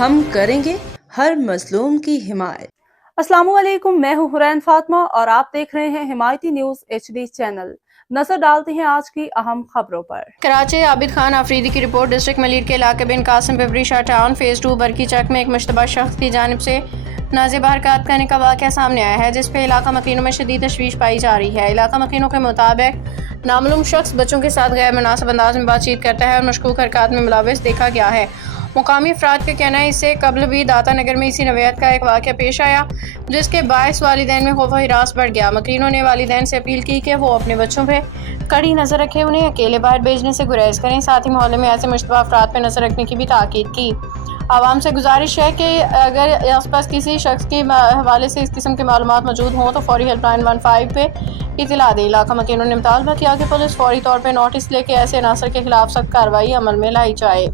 ہم کریں گے ہر مظلوم کی حمایت۔ السلام علیکم، میں ہوں حرین فاطمہ اور آپ دیکھ رہے ہیں حمایتی نیوز HD چینل۔ نظر ڈالتے ہیں آج کی اہم خبروں پر۔ کراچی عابد خان آفریدی کی رپورٹ۔ ڈسٹرکٹ ملیر کے علاقے بن قاسم پیپری شاہ ٹاؤن فیز 2 برکی چک میں ایک مشتبہ شخص کی جانب سے نازیبہ حرکات کرنے کا واقعہ سامنے آیا ہے، جس پہ علاقہ مکینوں میں شدید تشویش پائی جا رہی ہے۔ علاقہ مکینوں کے مطابق نامعلوم شخص بچوں کے ساتھ غیر مناسب انداز میں بات چیت کرتا ہے اور مشکوک حرکات میں ملوث دیکھا گیا ہے۔ مقامی افراد کا کہنا ہے اس سے قبل بھی داتا نگر میں اسی نوعیت کا ایک واقعہ پیش آیا، جس کے باعث والدین میں خوف و ہراس بڑھ گیا۔ مکینوں نے والدین سے اپیل کی کہ وہ اپنے بچوں پہ کڑی نظر رکھیں، انہیں اکیلے باہر بھیجنے سے گریز کریں، ساتھ ہی محلے میں ایسے مشتبہ افراد پہ نظر رکھنے کی بھی تاکید کی۔ عوام سے گزارش ہے کہ اگر آس پاس کسی شخص کے حوالے سے اس قسم کی معلومات موجود ہوں تو فوری ہیلپ لائن 15 پہ اطلاع دے۔ علاقہ مکینوں نے مطالبہ کیا کہ پولیس فوری طور پہ نوٹس لے کے ایسے عناصر کے خلاف سخت کارروائی عمل میں لائی جائے۔